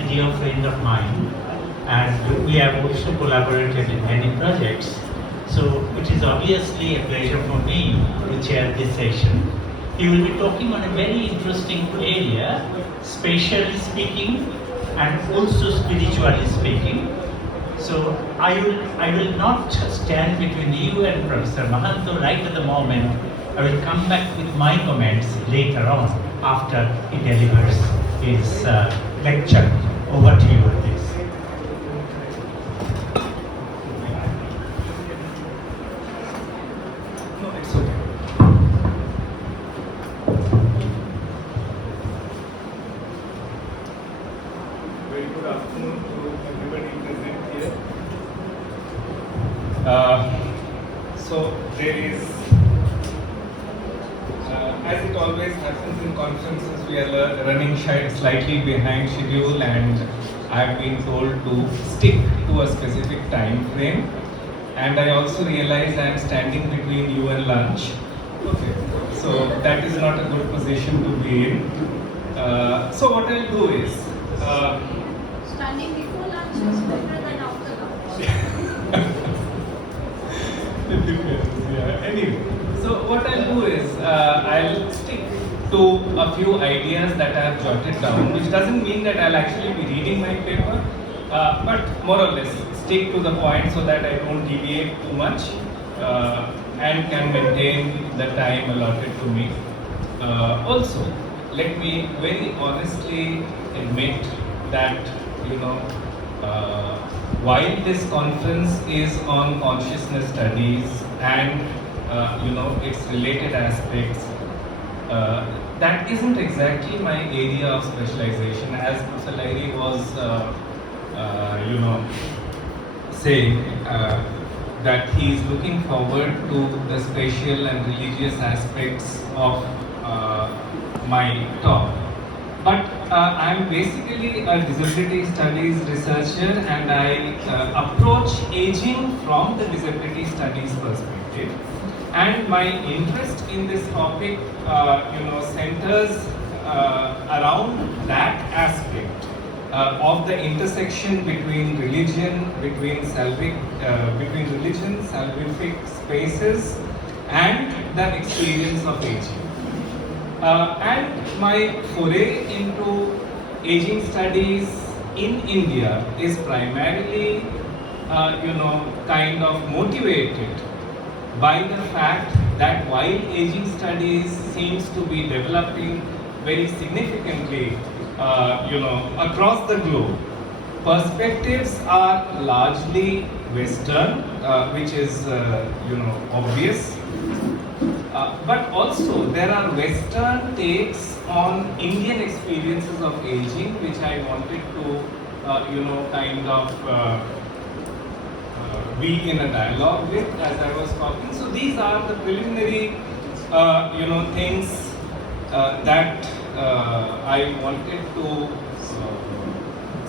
a dear friend of mine, and we have also collaborated in many projects. So it is obviously a pleasure for me to chair this session. He will be talking on a very interesting area, spatially speaking and also spiritually speaking. So I will not stand between you and Professor Mahanta right at the moment. I will come back with my comments later on after he delivers his lecture. Over to you, please. No, it's okay. Very good afternoon to everybody present here. So there is, as it always happens in conferences, we are running slightly behind schedule, and I have been told to stick to a specific time frame. And I also realize I am standing between you and lunch. Okay, so that is not a good position to be in. So what I'll do is, standing before lunch is better than after lunch. yeah. Anyway, so what I'll do is I'll stick to a few ideas that I have jotted down, which doesn't mean that I'll actually be reading my paper, but more or less stick to the point so that I don't deviate too much and can maintain the time allotted to me. Also, let me very honestly admit that, while this conference is on consciousness studies and its related aspects, that isn't exactly my area of specialization. As Prof. Lahiri was saying that he is looking forward to the spatial and religious aspects of my talk. But I'm basically a disability studies researcher, and I approach aging from the disability studies perspective. And my interest in this topic, centers around that aspect of the intersection between religion, between salvific spaces, and the experience of aging. And my foray into aging studies in India is primarily, kind of motivated by the fact that while aging studies seems to be developing very significantly, across the globe, perspectives are largely Western, which is, obvious. But also there are Western takes on Indian experiences of aging, which I wanted to, kind of be in a dialogue with as I was talking. So these are the preliminary, things that I wanted to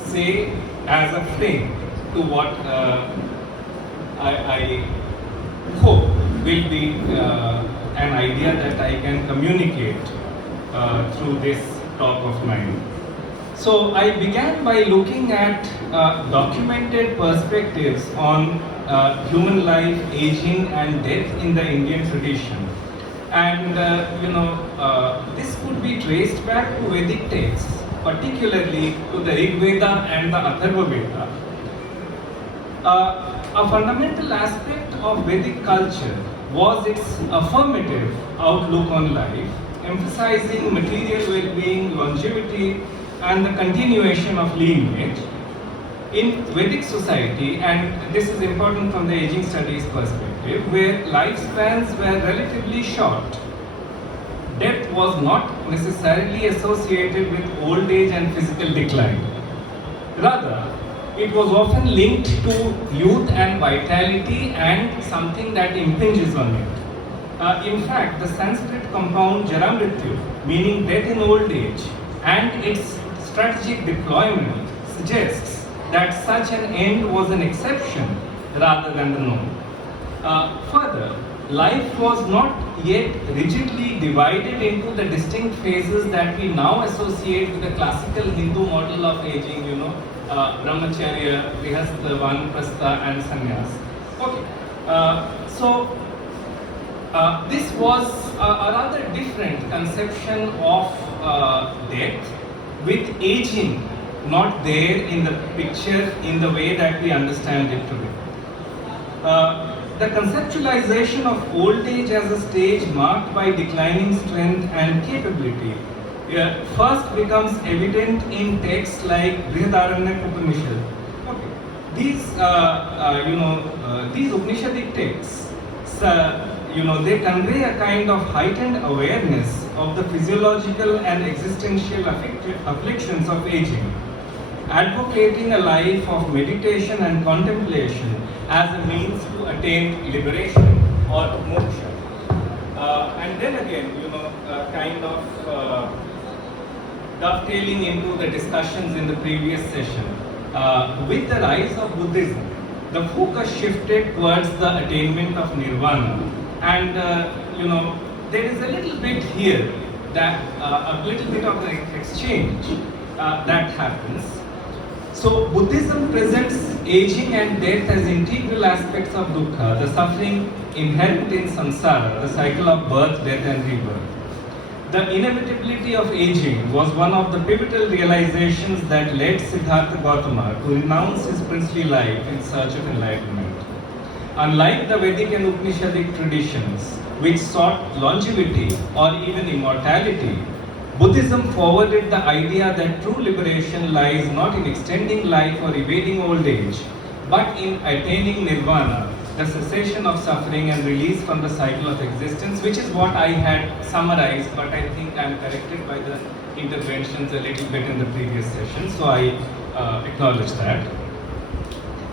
say as a frame to what I hope will be an idea that I can communicate through this talk of mine. So I began by looking at documented perspectives on human life, aging and death in the Indian tradition. And this could be traced back to Vedic texts, particularly to the Rig Veda and the Atharva Veda. A fundamental aspect of Vedic culture was its affirmative outlook on life, emphasizing material well-being, longevity, and the continuation of lineage. In Vedic society, and this is important from the aging studies perspective, where lifespans were relatively short, death was not necessarily associated with old age and physical decline. Rather, it was often linked to youth and vitality and something that impinges on it. In fact, the Sanskrit compound Jaramrityu, meaning death in old age, and its strategic deployment suggests that such an end was an exception rather than the norm. Further, life was not yet rigidly divided into the distinct phases that we now associate with the classical Hindu model of aging, brahmacharya, grihastha, vanaprastha and sannyas. Okay, this was a rather different conception of death, with aging not there in the picture in the way that we understand it today. The conceptualization of old age as a stage marked by declining strength and capability first becomes evident in texts like Brihadaranyaka Upanishad. Okay. These Upanishadic texts, they convey a kind of heightened awareness of the physiological and existential afflictions of aging, advocating a life of meditation and contemplation as a means to attain liberation or moksha. And then again, dovetailing into the discussions in the previous session, with the rise of Buddhism, the focus shifted towards the attainment of nirvana. And there is a little bit here that a little bit of the exchange that happens. So Buddhism presents aging and death as integral aspects of dukkha, the suffering inherent in samsara, the cycle of birth, death and rebirth. The inevitability of aging was one of the pivotal realizations that led Siddhartha Gautama to renounce his princely life in search of enlightenment. Unlike the Vedic and Upanishadic traditions, which sought longevity or even immortality, Buddhism forwarded the idea that true liberation lies not in extending life or evading old age, but in attaining nirvana, the cessation of suffering and release from the cycle of existence, which is what I had summarized, but I think I am corrected by the interventions a little bit in the previous session, so I acknowledge that.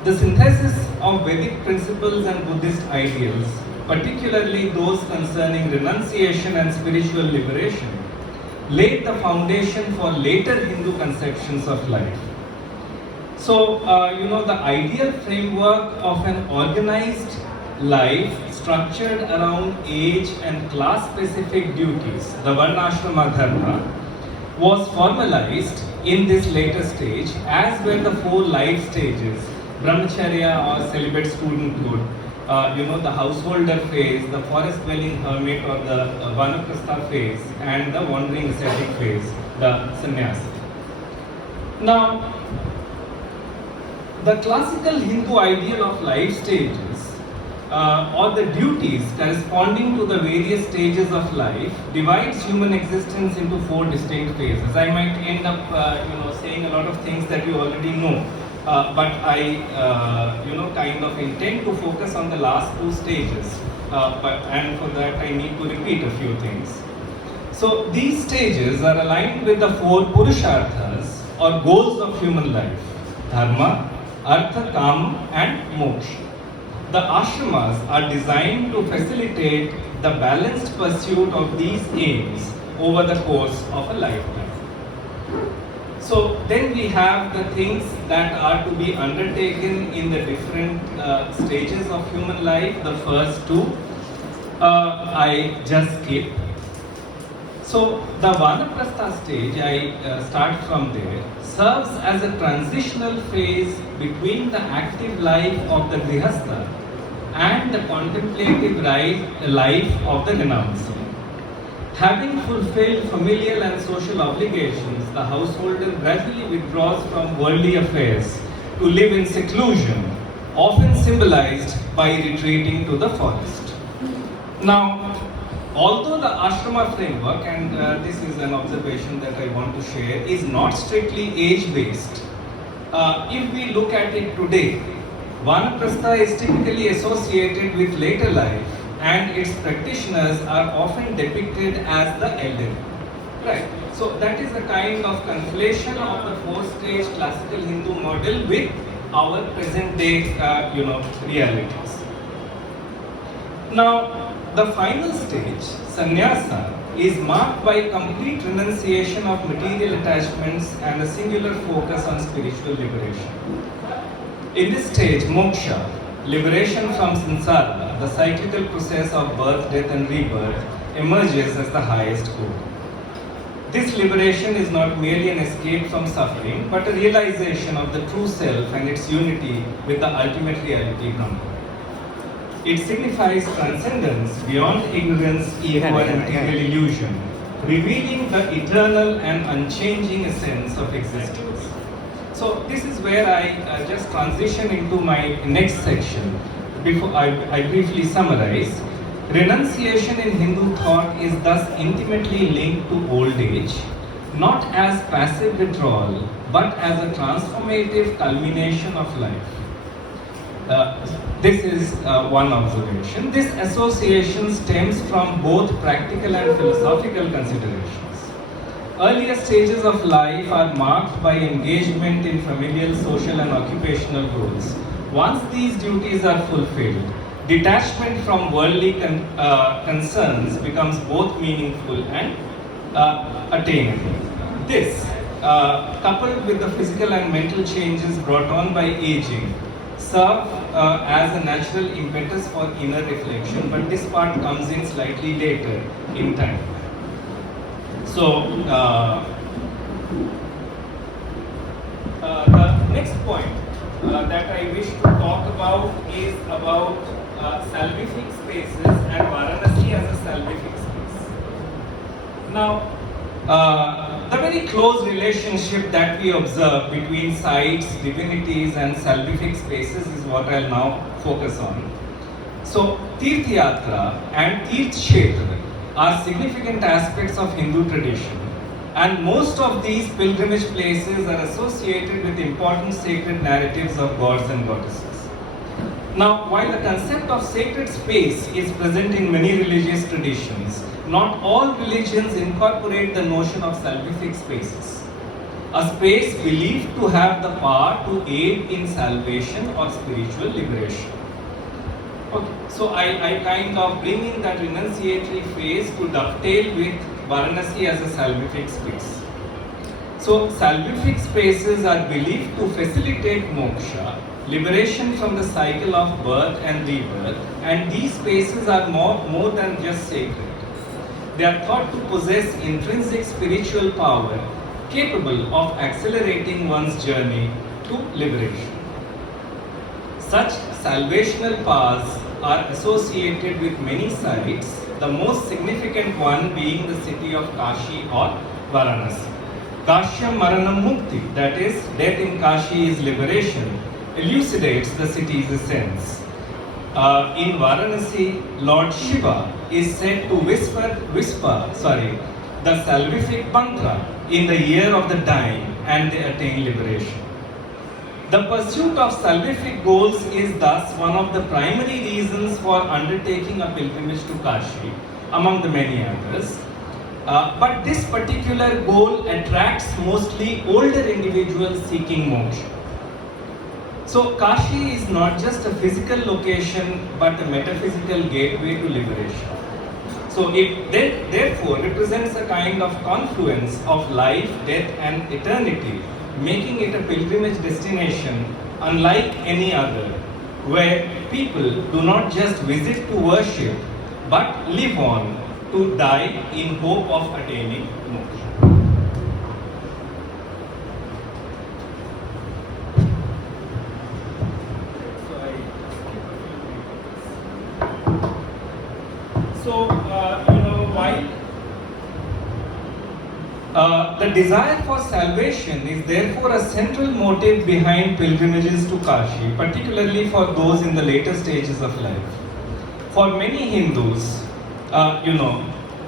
The synthesis of Vedic principles and Buddhist ideals, particularly those concerning renunciation and spiritual liberation, laid the foundation for later Hindu conceptions of life. So, the ideal framework of an organized life structured around age and class-specific duties, the Varnashrama Dharma, was formalized in this later stage, as were the 4 life stages: brahmacharya or celibate studenthood, the householder phase, the forest-dwelling hermit or the vanaprastha phase, and the wandering ascetic phase, the sannyasi. Now, the classical Hindu ideal of life stages or the duties corresponding to the various stages of life divides human existence into 4 distinct phases. I might end up, saying a lot of things that you already know. But I, kind of intend to focus on the last 2 stages. And for that, I need to repeat a few things. So these stages are aligned with the 4 purusharthas or goals of human life: dharma, artha, kama, and moksha. The ashramas are designed to facilitate the balanced pursuit of these aims over the course of a lifetime. So then we have the things that are to be undertaken in the different stages of human life. The first 2 I just skip. So the vanaprastha stage, I start from there, serves as a transitional phase between the active life of the grihastha and the contemplative life of the renunciant. Having fulfilled familial and social obligations, the householder gradually withdraws from worldly affairs to live in seclusion, often symbolized by retreating to the forest. Now, although the ashrama framework, and this is an observation that I want to share, is not strictly age-based, if we look at it today, vanaprastha is typically associated with later life, and its practitioners are often depicted as the elderly. Right. So that is a kind of conflation of the 4-stage classical Hindu model with our present-day, realities. Now, the final stage, sannyasa, is marked by complete renunciation of material attachments and a singular focus on spiritual liberation. In this stage, moksha, liberation from samsara, the cyclical process of birth, death and rebirth, emerges as the highest goal. This liberation is not merely an escape from suffering, but a realization of the true self and its unity with the ultimate reality Brahman. It signifies transcendence beyond ignorance, ego and material illusion, revealing the eternal and unchanging essence of existence. So this is where I just transition into my next section. Before I briefly summarize, renunciation in Hindu thought is thus intimately linked to old age, not as passive withdrawal, but as a transformative culmination of life. This is one observation. This association stems from both practical and philosophical considerations. Earlier stages of life are marked by engagement in familial, social and occupational roles. Once these duties are fulfilled, detachment from worldly concerns becomes both meaningful and attainable. This, coupled with the physical and mental changes brought on by aging, serve as a natural impetus for inner reflection, but this part comes in slightly later in time. So, the next point that I wish to talk about is about salvific spaces and Varanasi as a salvific space. Now, the very close relationship that we observe between sites, divinities and salvific spaces is what I'll now focus on. So, Tirth Yatra and Tirth Kshetra are significant aspects of Hindu tradition, and most of these pilgrimage places are associated with important sacred narratives of gods and goddesses. Now, while the concept of sacred space is present in many religious traditions, not all religions incorporate the notion of salvific spaces, a space believed to have the power to aid in salvation or spiritual liberation. Okay, so I kind of bring in that renunciatory phase to dovetail with Varanasi as a salvific space. So, salvific spaces are believed to facilitate moksha, liberation from the cycle of birth and rebirth, and these spaces are more than just sacred. They are thought to possess intrinsic spiritual power capable of accelerating one's journey to liberation. Such salvational paths are associated with many sites, the most significant one being the city of Kashi or Varanasi. Kashyam Maranam Mukti, that is, death in Kashi is liberation, elucidates the city's essence. In Varanasi, Lord Shiva is said to whisper the salvific mantra in the ear of the dying, and they attain liberation. The pursuit of salvific goals is thus one of the primary reasons for undertaking a pilgrimage to Kashi, among the many others. But this particular goal attracts mostly older individuals seeking moksha. So Kashi is not just a physical location but a metaphysical gateway to liberation. So it therefore represents a kind of confluence of life, death and eternity, making it a pilgrimage destination unlike any other, where people do not just visit to worship but live on to die in hope of attaining moksha. So, the desire for salvation is therefore a central motive behind pilgrimages to Kashi, particularly for those in the later stages of life. For many Hindus,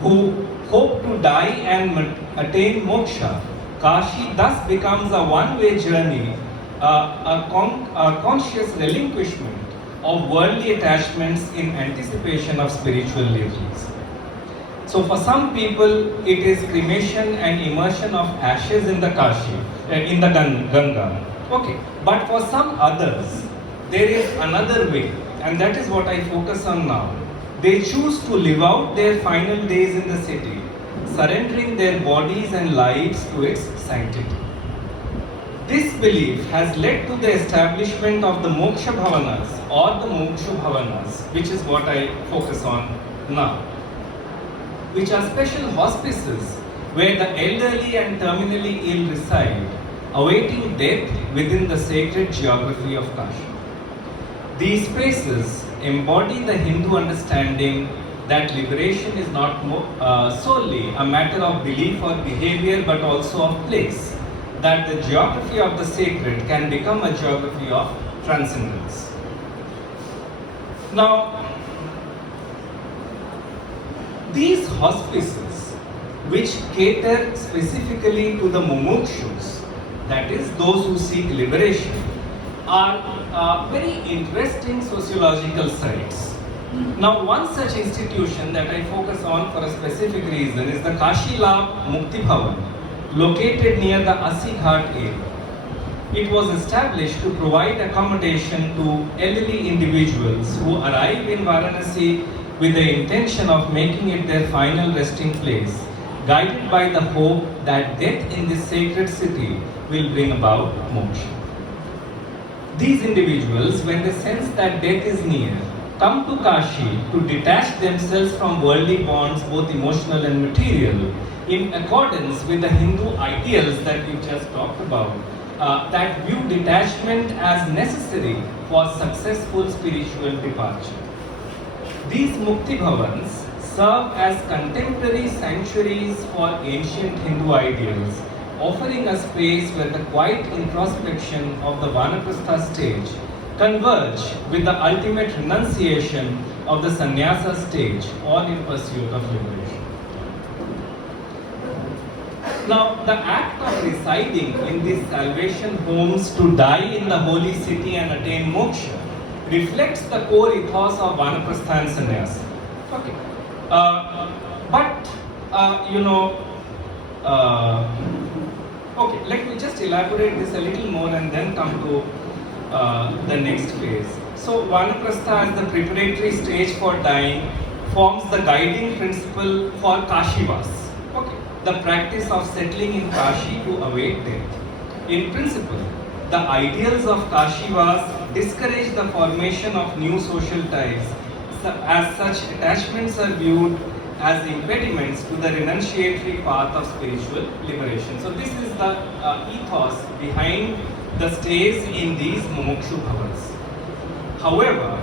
who hope to die and attain moksha, Kashi thus becomes a one-way journey, a conscious relinquishment of worldly attachments in anticipation of spiritual liberties. So for some people, it is cremation and immersion of ashes in the Kashi, in the Ganga. Okay, but for some others, there is another way, and that is what I focus on now. They choose to live out their final days in the city, surrendering their bodies and lives to its sanctity. This belief has led to the establishment of the Moksha Bhavanas or the Mokshu Bhavanas, which is what I focus on now, which are special hospices where the elderly and terminally ill reside, awaiting death within the sacred geography of Kashi. These spaces embody the Hindu understanding that liberation is not solely a matter of belief or behavior but also of place, that the geography of the sacred can become a geography of transcendence. Now, these hospices, which cater specifically to the mumukshus, that is, those who seek liberation, are very interesting sociological sites. Now, one such institution that I focus on for a specific reason is the Kashila Mukti Bhavan, located near the Asi Ghat area. It was established to provide accommodation to elderly individuals who arrive in Varanasi with the intention of making it their final resting place, guided by the hope that death in this sacred city will bring about moksha. These individuals, when they sense that death is near, come to Kashi to detach themselves from worldly bonds, both emotional and material, in accordance with the Hindu ideals that we just talked about, that view detachment as necessary for successful spiritual departure. These Mukti Bhavans serve as contemporary sanctuaries for ancient Hindu ideals, offering a space where the quiet introspection of the Vanaprastha stage converge with the ultimate renunciation of the sannyasa stage, all in pursuit of liberation. Now, the act of residing in these salvation homes to die in the holy city and attain moksha reflects the core ethos of Vanaprastha and sannyasa. Okay. Okay, let me just elaborate this a little more and then come to the next phase. So, Vanaprastha as the preparatory stage for dying forms the guiding principle for Kashivas. Okay, the practice of settling in Kashi to await death. In principle, the ideals of Kashivas discourage the formation of new social ties. As such, attachments are viewed as impediments to the renunciatory path of spiritual liberation. So this is the ethos behind the stays in these mumukshu bhavans. However,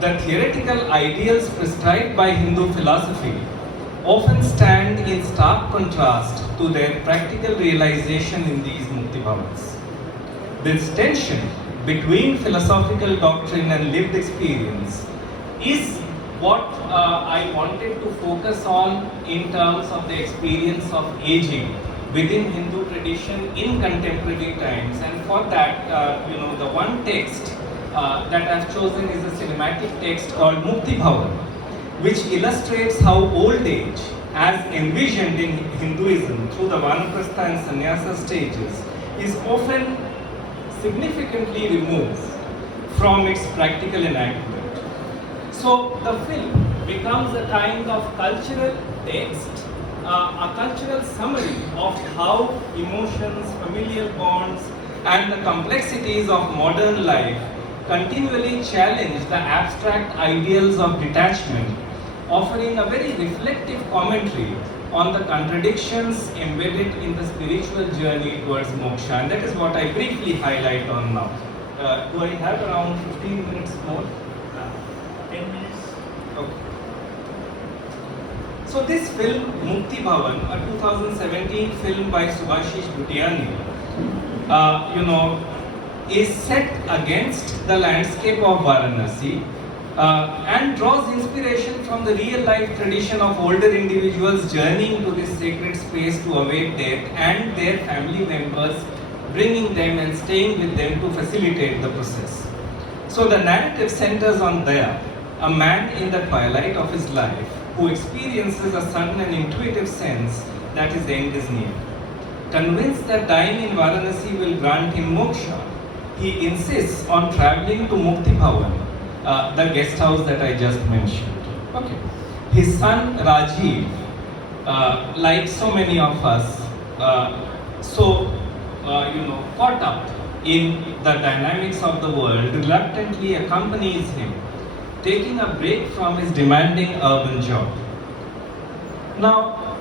the theoretical ideals prescribed by Hindu philosophy often stand in stark contrast to their practical realization in these mukti bhavans. This tension between philosophical doctrine and lived experience is what I wanted to focus on in terms of the experience of aging within Hindu tradition in contemporary times. And for that, the one text that I've chosen is a cinematic text called Mukti Bhavan, which illustrates how old age, as envisioned in Hinduism through the Vanaprastha and Sannyasa stages, is often significantly removed from its practical enactment. So the film becomes a kind of cultural text, a cultural summary of how emotions, familial bonds, and the complexities of modern life continually challenge the abstract ideals of detachment, offering a very reflective commentary on the contradictions embedded in the spiritual journey towards moksha. And that is what I briefly highlight on now. Do I have around 15 minutes more? 10 minutes. Okay. So this film, Mukti Bhavan, a 2017 film by Subhashish Bhutiani, is set against the landscape of Varanasi and draws inspiration from the real life tradition of older individuals journeying to this sacred space to await death and their family members bringing them and staying with them to facilitate the process. So the narrative centers on Daya, a man in the twilight of his life who experiences a sudden and intuitive sense that his end is near. Convinced that dying in Varanasi will grant him moksha, he insists on traveling to Mukti Bhavan, the guest house that I just mentioned. Okay. His son Rajiv, like so many of us, caught up in the dynamics of the world, reluctantly accompanies him, taking a break from his demanding urban job. Now,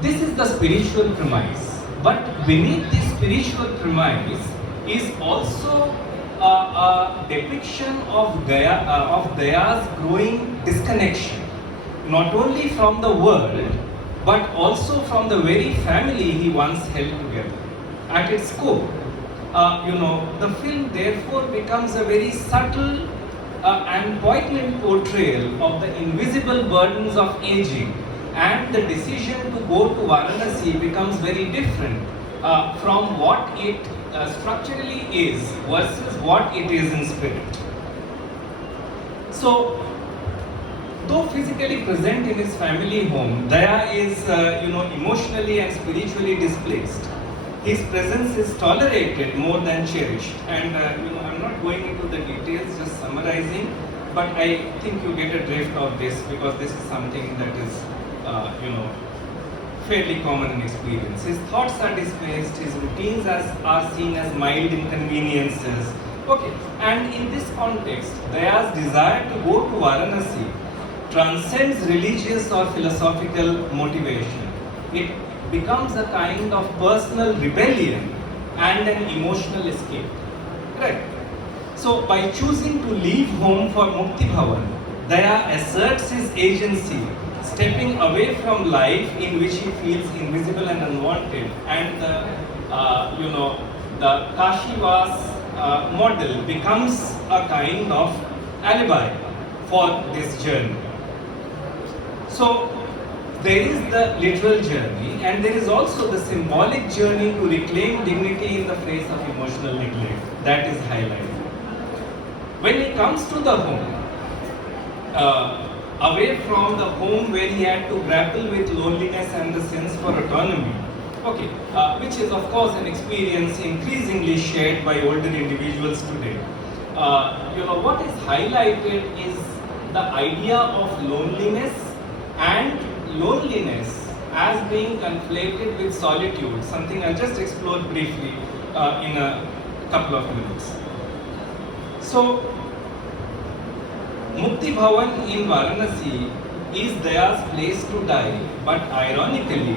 this is the spiritual premise, but beneath this spiritual premise is also a depiction of Daya's growing disconnection, not only from the world, but also from the very family he once held together. At its core, the film therefore becomes a very subtle and poignant portrayal of the invisible burdens of aging, and the decision to go to Varanasi becomes very different from what it structurally is versus what it is in spirit. So, though physically present in his family home, Daya is emotionally and spiritually displaced. His presence is tolerated more than cherished, and I'm not going into the details, just summarizing, but I think you get a drift of this because this is something that is fairly common in experience. His thoughts are dismissed, his routines are seen as mild inconveniences. Okay, and in this context, Daya's desire to go to Varanasi transcends religious or philosophical motivation. It becomes a kind of personal rebellion and an emotional escape. Correct? So, by choosing to leave home for Mukti Bhavan, Daya asserts his agency, stepping away from life in which he feels invisible and unwanted, and the Kashiwas model becomes a kind of alibi for this journey. So, there is the literal journey, and there is also the symbolic journey to reclaim dignity in the face of emotional neglect. That is highlighted. When he comes to the home, away from the home where he had to grapple with loneliness and the sense for autonomy, which is of course an experience increasingly shared by older individuals today. What is highlighted is the idea of loneliness as being conflated with solitude, something I'll just explore briefly in a couple of minutes. So, Mukti Bhavan in Varanasi is Daya's place to die, but ironically,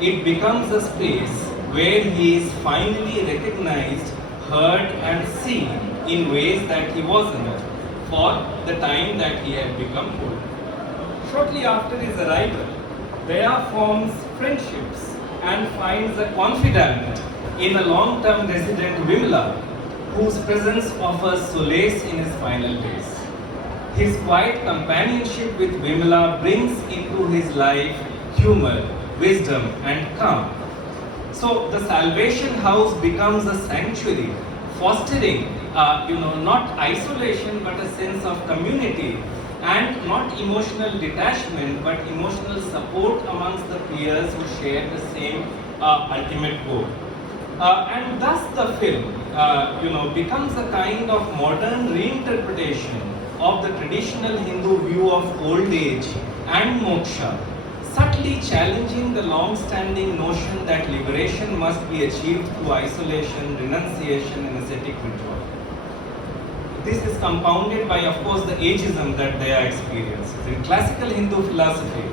it becomes a space where he is finally recognized, heard and seen in ways that he wasn't for the time that he had become old. Shortly after his arrival, Daya forms friendships and finds a confidant in a long-term resident Vimla, whose presence offers solace in his final days. His quiet companionship with Vimla brings into his life humor, wisdom and calm. So the Salvation House becomes a sanctuary, fostering not isolation but a sense of community, and not emotional detachment but emotional support amongst the peers who share the same ultimate goal. And thus the film becomes a kind of modern reinterpretation of the traditional Hindu view of old age and moksha, subtly challenging the long-standing notion that liberation must be achieved through isolation, renunciation and ascetic withdrawal. This is compounded by, of course, the ageism that Daya experiences. In classical Hindu philosophy,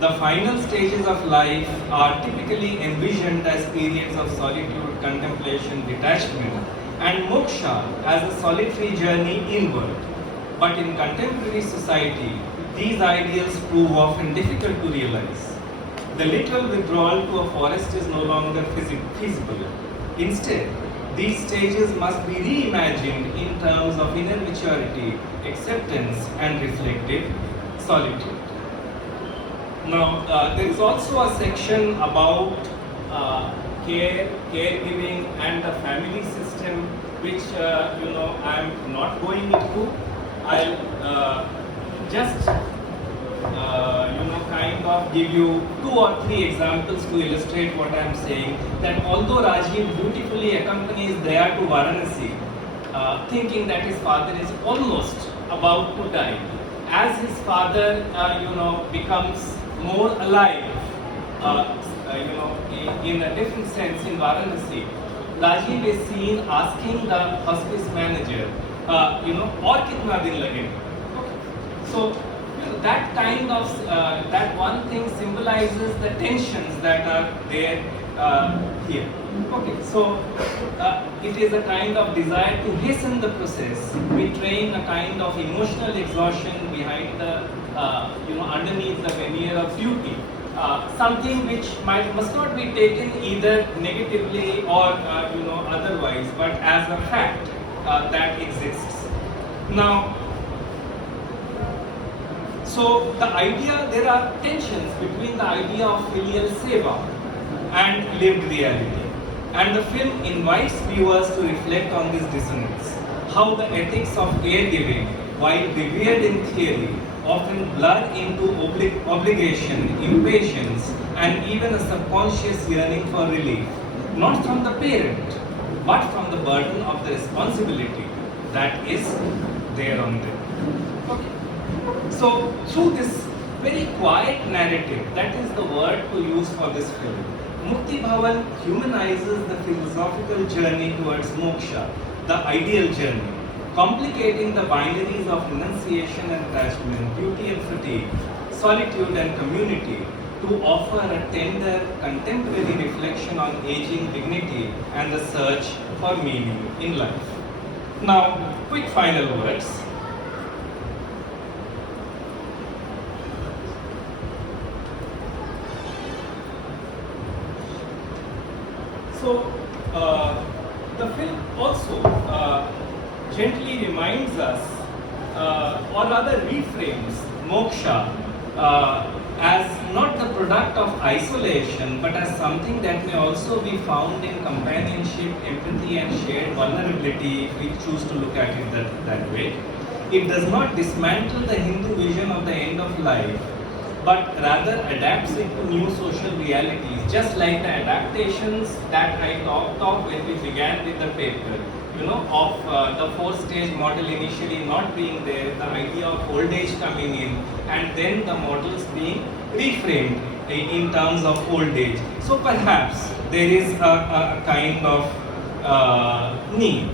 the final stages of life are typically envisioned as periods of solitude, contemplation, detachment, and moksha as a solitary journey inward. But in contemporary society, these ideals prove often difficult to realize. The literal withdrawal to a forest is no longer feasible. Instead, these stages must be reimagined in terms of inner maturity, acceptance, and reflective solitude. Now, there is also a section about caregiving, and the family system, which I am not going into. I'll just kind of give you 2 or 3 examples to illustrate what I am saying. That although Rajiv beautifully accompanies Daya to Varanasi, thinking that his father is almost about to die, as his father becomes more alive, in a different sense in Varanasi. Rajiv is seen asking the hospice manager, और कितना दिन लगेगा? So that kind of that one thing symbolizes the tensions that are there here. Okay, so it is a kind of desire to hasten the process, betraying a kind of emotional exhaustion behind the underneath the veneer of duty. Something which must not be taken either negatively or otherwise, but as a fact that exists. Now, so the idea, there are tensions between the idea of filial seva and lived reality. And the film invites viewers to reflect on this dissonance. How the ethics of caregiving, while revered in theory, often blur into obligation, impatience, and even a subconscious yearning for relief, not from the parent, but from the burden of the responsibility that is there on them. Okay. So, through this very quiet narrative, that is the word to use for this film, Mukti Bhavan humanizes the philosophical journey towards moksha, the ideal journey, complicating the binaries of renunciation and attachment, duty and fatigue, solitude and community, to offer a tender, contemporary reflection on aging dignity and the search for meaning in life. Now, quick final words. So, the film also gently reminds us, or rather reframes, moksha as not the product of isolation, but as something that may also be found in companionship, empathy, and shared vulnerability, if we choose to look at it that way. It does not dismantle the Hindu vision of the end of life, but rather adapts it to new social realities, just like the adaptations that I talked of when we began with the paper, of the four-stage model initially not being there, the idea of old age coming in, and then the models being reframed in terms of old age. So perhaps there is a kind of need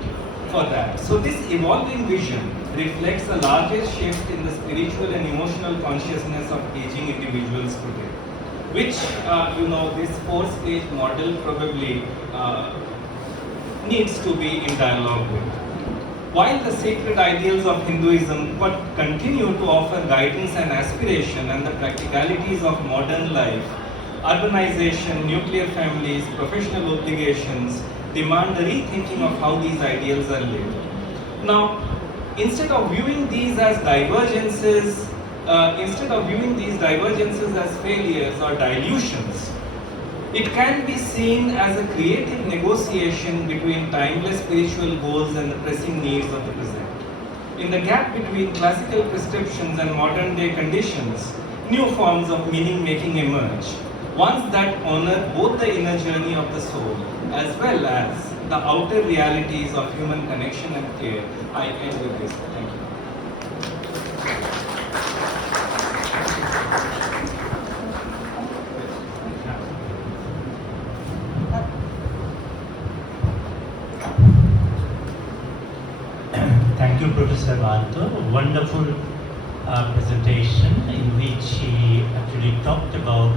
for that. So this evolving vision reflects the largest shift in the spiritual and emotional consciousness of aging individuals today, which this four-stage model probably needs to be in dialogue with. While the sacred ideals of Hinduism continue to offer guidance and aspiration, and the practicalities of modern life, urbanization, nuclear families, professional obligations demand a rethinking of how these ideals are lived. Now, instead of viewing these as divergences, as failures or dilutions, it can be seen as a creative negotiation between timeless spiritual goals and the pressing needs of the present. In the gap between classical prescriptions and modern day conditions, new forms of meaning making emerge, ones that honor both the inner journey of the soul as well as the outer realities of human connection and care. I end with this. Thank you. Thank you, Professor Mahanta. Wonderful presentation in which he actually talked about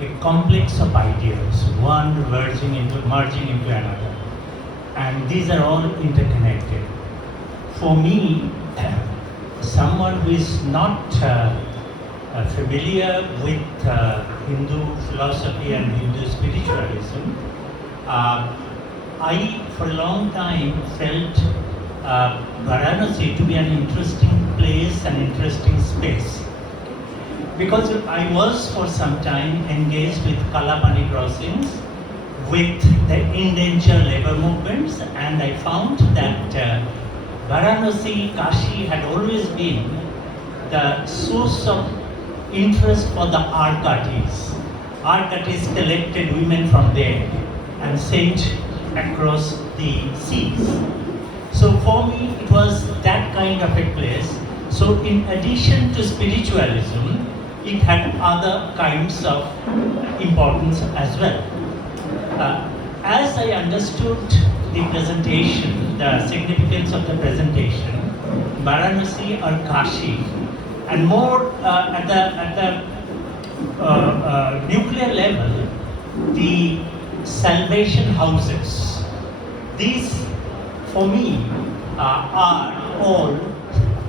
a complex of ideas, one merging into another. And these are all interconnected. For me, someone who is not familiar with Hindu philosophy and Hindu spiritualism, I for a long time felt Varanasi to be an interesting place, an interesting space. Because I was for some time engaged with Kalapani crossings, with the indenture labor movements, and I found that Varanasi, Kashi had always been the source of interest for the Arkatis. Arkatis collected women from there and sent across the seas. So for me, it was that kind of a place. So in addition to spiritualism, it had other kinds of importance as well. As I understood the presentation, the significance of the presentation, Varanasi or Kashi, and more at the nuclear level, the salvation houses. These, for me, are all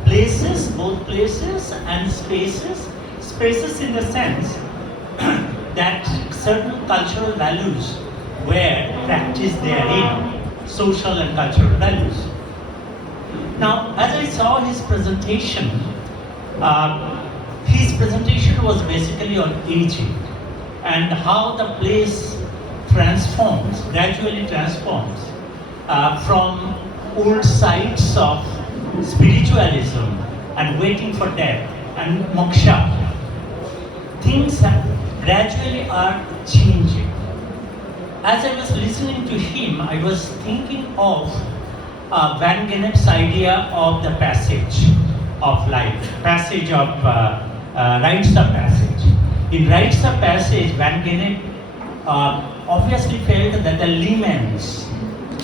places, both places and spaces. Spaces in the sense that certain cultural values were practiced therein, social and cultural values. Now, as I saw his presentation was basically on aging and how the place transforms, gradually transforms from old sites of spiritualism and waiting for death and moksha. Things gradually are changing. As I was listening to him, I was thinking of Van Genep's idea of the passage of life, passage of rites of passage. In rites of passage, Van Genep obviously felt that the limens,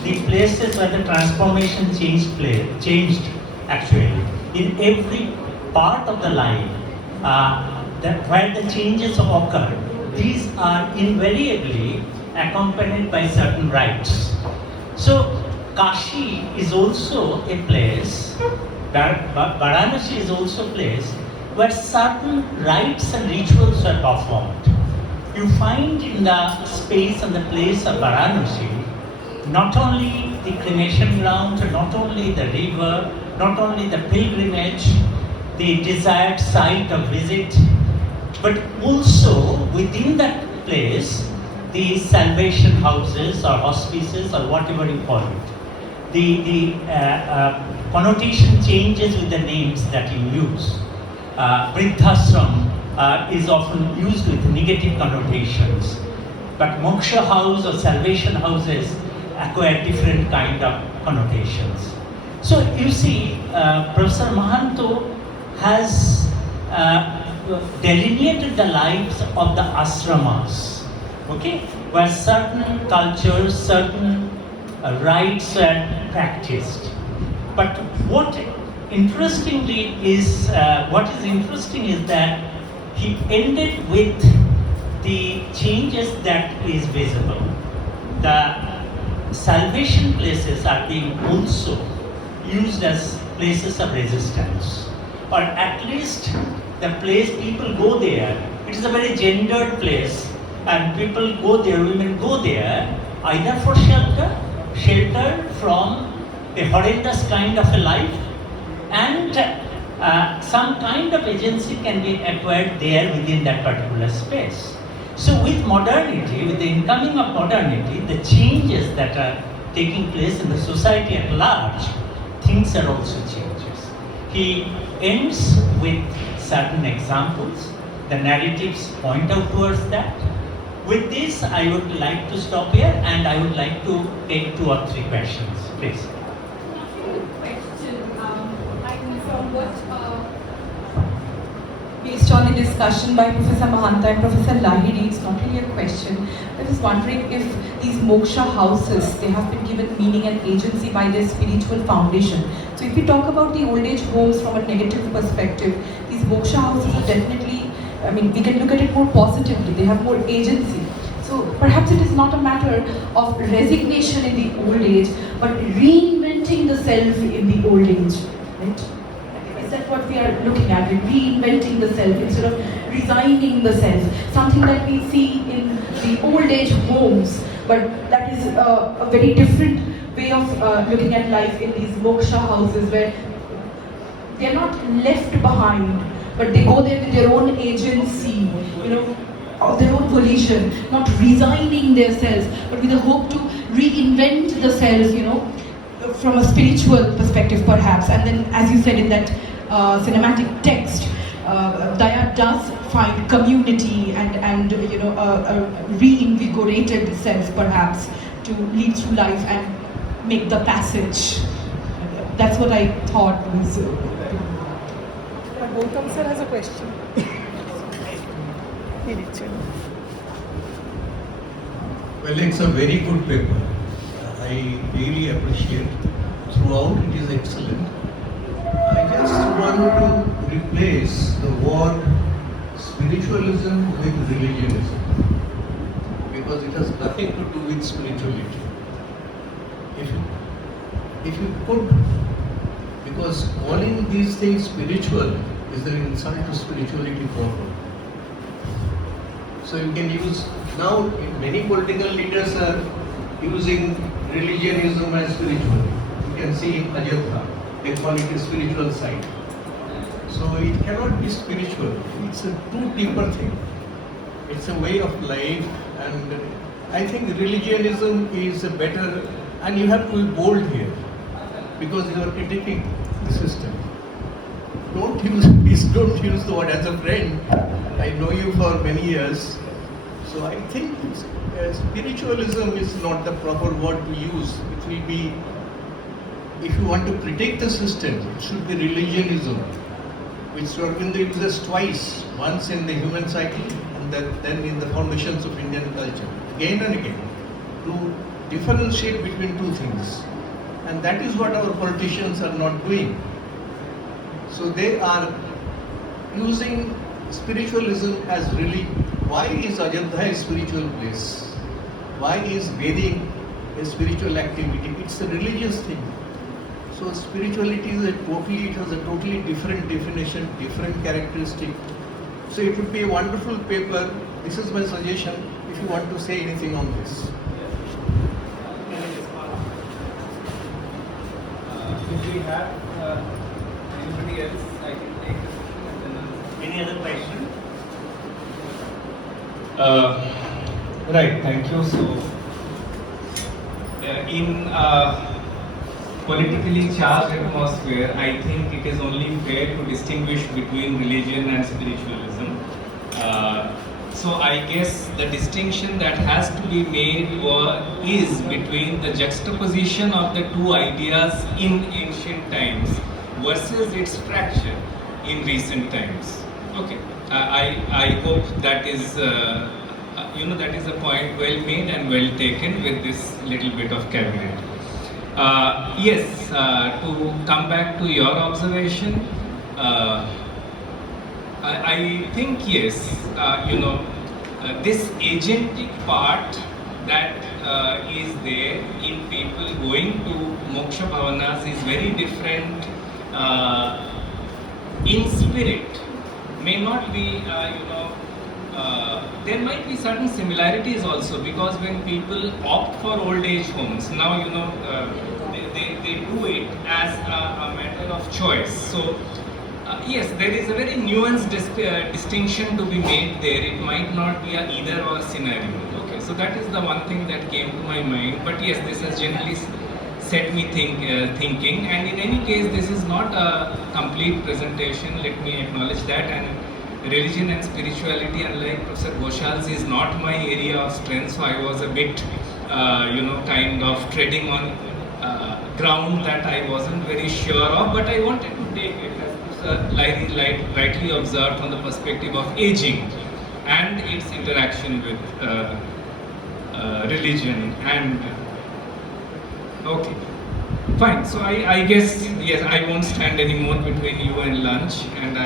the places where the transformation changed actually, in every part of the life, where the changes occur, these are invariably accompanied by certain rites. So Kashi is also a place, Varanasi is also a place where certain rites and rituals are performed. You find in the space and the place of Varanasi not only the cremation ground, not only the river, not only the pilgrimage, the desired site of visit, but also within that place, the salvation houses or hospices or whatever you call it. The connotation changes with the names that you use. Vriddhashram is often used with negative connotations, but moksha house or salvation houses acquire different kind of connotations. So you see, Professor Mahanta has delineated the lives of the ashramas, okay, where certain cultures, certain rites are practiced. But what is interesting is that he ended with the changes that is visible. The salvation places are being also used as places of resistance, or at least the place people go there. It is a very gendered place, and people go there, women go there either for shelter from a horrendous kind of a life, and some kind of agency can be acquired there within that particular space. So with modernity, with the incoming of modernity, the changes that are taking place in the society at large, things are also changes. He ends with certain examples. The narratives point out towards that. With this, I would like to stop here and I would like to take 2 or 3 questions, please. From what based on the discussion by Professor Mahanta and Professor Lahiri, it's not really a question. I was wondering if these moksha houses, they have been given meaning and agency by their spiritual foundation. So if we talk about the old age homes from a negative perspective, these moksha houses are definitely, we can look at it more positively. They have more agency. So perhaps it is not a matter of resignation in the old age, but reinventing the self in the old age, right? Is that what we are looking at? Reinventing the self instead of resigning the self. Something that we see in the old age homes, but that is a very different way of looking at life in these moksha houses where they are not left behind, but they go there with their own agency, of their own volition, not resigning their selves, but with the hope to reinvent the self, from a spiritual perspective perhaps. And then, as you said in that cinematic text, Daya does find community and a reinvigorated self perhaps to lead through life and make the passage. That's what I thought was. Gautam sir has a question. Well, it's a very good paper. I really appreciate. Throughout, it is excellent. I just want to replace the word spiritualism with religionism because it has nothing to do with spirituality. If you could, because calling these things spiritual is an insult to spirituality proper. So you can use, now many political leaders are using religionism as spiritual. You can see in Ajanta, they call it a spiritual side. So it cannot be spiritual. It's a too deeper thing. It's a way of life, and I think religionism is a better, and you have to be bold here because you are critiquing the system. Please don't use the word as a friend. I know you for many years. So I think spiritualism is not the proper word to use. It will be, if you want to critique the system, it should be religionism, which Sri Aurobindo uses twice, once in the human cycle and then in the foundations of Indian culture, again and again, to differentiate between two things. And that is what our politicians are not doing. So they are using spiritualism as really, why is Ajanta a spiritual place? Why is bathing a spiritual activity? It's a religious thing. So spirituality is it has a totally different definition, different characteristic. So it would be a wonderful paper. This is my suggestion if you want to say anything on this. If we have anybody else, I can take this question and then Any other question? Right, thank you. So, in politically charged atmosphere, I think it is only fair to distinguish between religion and spiritualism. So I guess the distinction that has to be made is between the juxtaposition of the two ideas in ancient times versus its fracture in recent times. Okay, I hope that is that is a point well made and well taken with this little bit of caveat. Yes, to come back to your observation, I think yes, this agentic part that is there in people going to moksha bhavanas is very different in spirit. May not be, there might be certain similarities also, because when people opt for old age homes, now they do it as a matter of choice. So yes, there is a very nuanced distinction to be made there. It might not be a either or scenario. Okay, so that is the one thing that came to my mind. But yes, this has generally set me thinking. And in any case, this is not a complete presentation. Let me acknowledge that. And religion and spirituality, unlike Professor Goshal's, is not my area of strength. So I was a bit, kind of treading on ground that I wasn't very sure of. But I wanted to take it, as rightly observed, from the perspective of aging and its interaction with religion. And okay, fine. So I guess yes, I won't stand any more between you and lunch, and I